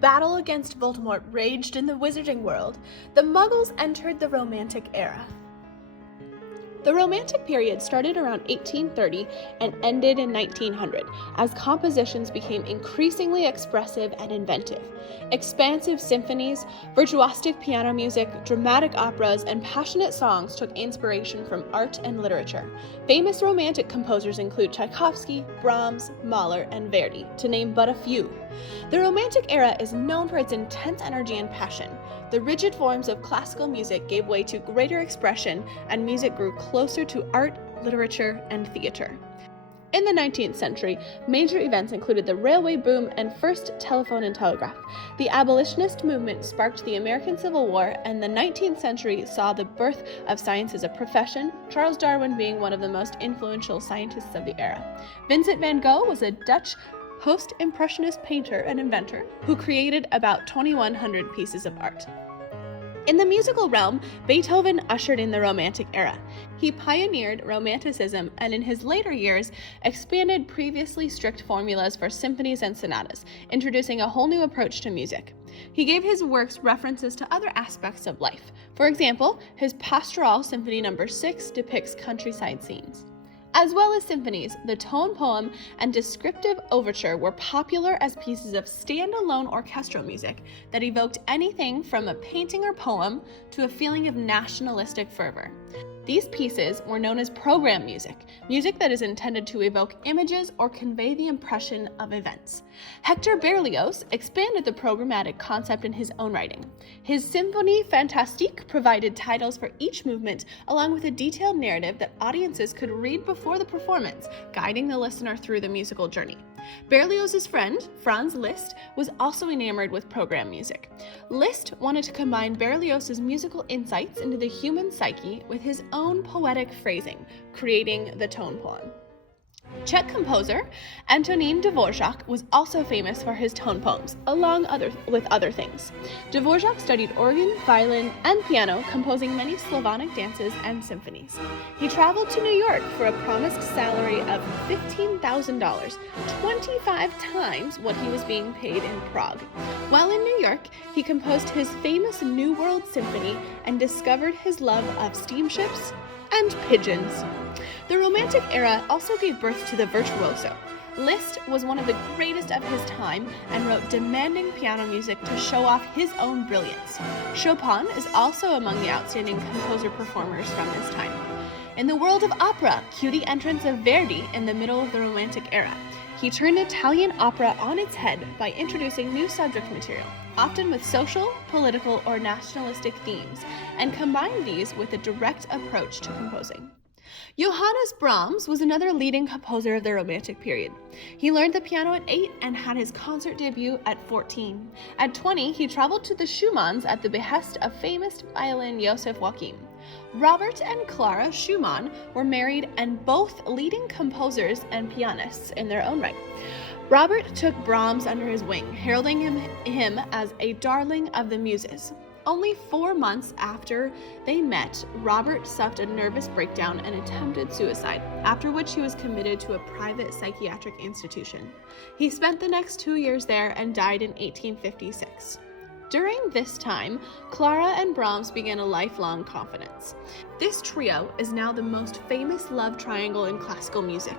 battle against Voldemort raged in the wizarding world, the Muggles entered the Romantic era. The Romantic period started around 1830 and ended in 1900 as compositions became increasingly expressive and inventive. Expansive symphonies, virtuosic piano music, dramatic operas, and passionate songs took inspiration from art and literature. Famous Romantic composers include Tchaikovsky, Brahms, Mahler, and Verdi, to name but a few. The Romantic era is known for its intense energy and passion. The rigid forms of classical music gave way to greater expression, and music grew closer to art, literature, and theater. In the 19th century, major events included the railway boom and first telephone and telegraph. The abolitionist movement sparked the American Civil War, and the 19th century saw the birth of science as a profession, Charles Darwin being one of the most influential scientists of the era. Vincent van Gogh was a Dutch post-impressionist painter and inventor who created about 2,100 pieces of art. In the musical realm, Beethoven ushered in the Romantic era. He pioneered Romanticism and in his later years expanded previously strict formulas for symphonies and sonatas, introducing a whole new approach to music. He gave his works references to other aspects of life. For example, his Pastoral Symphony No. 6 depicts countryside scenes. As well as symphonies, the tone poem and descriptive overture were popular as pieces of standalone orchestral music that evoked anything from a painting or poem to a feeling of nationalistic fervor. These pieces were known as program music, music that is intended to evoke images or convey the impression of events. Hector Berlioz expanded the programmatic concept in his own writing. His Symphonie Fantastique provided titles for each movement, along with a detailed narrative that audiences could read before the performance, guiding the listener through the musical journey. Berlioz's friend, Franz Liszt, was also enamored with program music. Liszt wanted to combine Berlioz's musical insights into the human psyche with his own poetic phrasing, creating the tone poem. Czech composer Antonín Dvořák was also famous for his tone poems, along with other things. Dvořák studied organ, violin, and piano, composing many Slavonic dances and symphonies. He traveled to New York for a promised salary of $15,000, 25 times what he was being paid in Prague. While in New York, he composed his famous New World Symphony and discovered his love of steamships and pigeons. The Romantic era also gave birth to the virtuoso. Liszt was one of the greatest of his time and wrote demanding piano music to show off his own brilliance. Chopin is also among the outstanding composer-performers from this time. In the world of opera, cue the entrance of Verdi in the middle of the Romantic era. He turned Italian opera on its head by introducing new subject material, often with social, political, or nationalistic themes, and combined these with a direct approach to composing. Johannes Brahms was another leading composer of the Romantic period. He learned the piano at 8 and had his concert debut at 14. At 20, he traveled to the Schumanns at the behest of famous violin Joseph Joachim. Robert and Clara Schumann were married and both leading composers and pianists in their own right. Robert took Brahms under his wing, heralding him as a darling of the muses. Only 4 months after they met, Robert suffered a nervous breakdown and attempted suicide, after which he was committed to a private psychiatric institution. He spent the next 2 years there and died in 1856. During this time, Clara and Brahms began a lifelong confidence. This trio is now the most famous love triangle in classical music.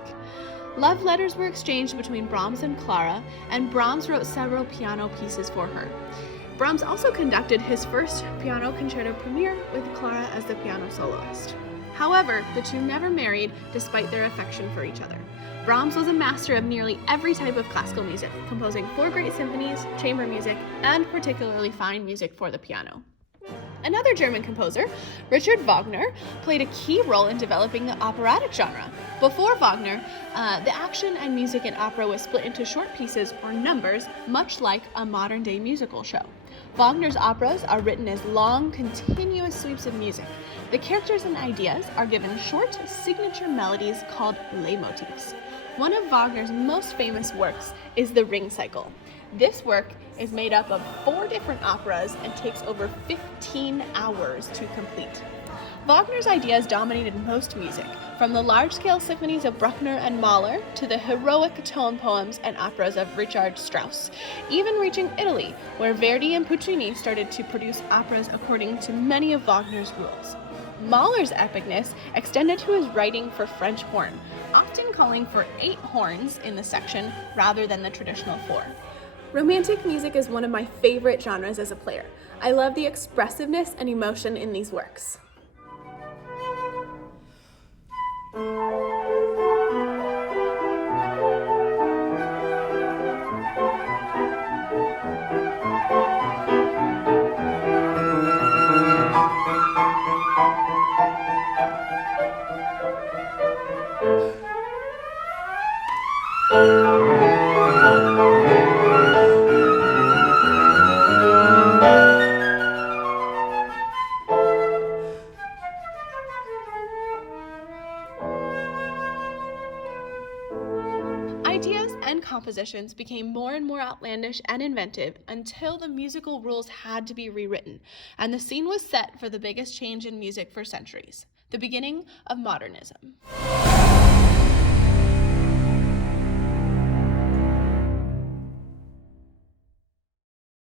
Love letters were exchanged between Brahms and Clara, and Brahms wrote several piano pieces for her. Brahms also conducted his first piano concerto premiere with Clara as the piano soloist. However, the two never married despite their affection for each other. Brahms was a master of nearly every type of classical music, composing 4 great symphonies, chamber music, and particularly fine music for the piano. Another German composer, Richard Wagner, played a key role in developing the operatic genre. Before Wagner, the action and music in opera was split into short pieces or numbers, much like a modern-day musical show. Wagner's operas are written as long, continuous sweeps of music. The characters and ideas are given short, signature melodies called leitmotifs. One of Wagner's most famous works is the Ring Cycle. This work is made up of 4 different operas and takes over 15 hours to complete. Wagner's ideas dominated most music, from the large-scale symphonies of Bruckner and Mahler to the heroic tone poems and operas of Richard Strauss, even reaching Italy, where Verdi and Puccini started to produce operas according to many of Wagner's rules. Mahler's epicness extended to his writing for French horn, often calling for 8 horns in the section rather than the traditional 4. Romantic music is one of my favorite genres as a player. I love the expressiveness and emotion in these works. Ideas and compositions became more and more outlandish and inventive until the musical rules had to be rewritten, and the scene was set for the biggest change in music for centuries, the beginning of modernism.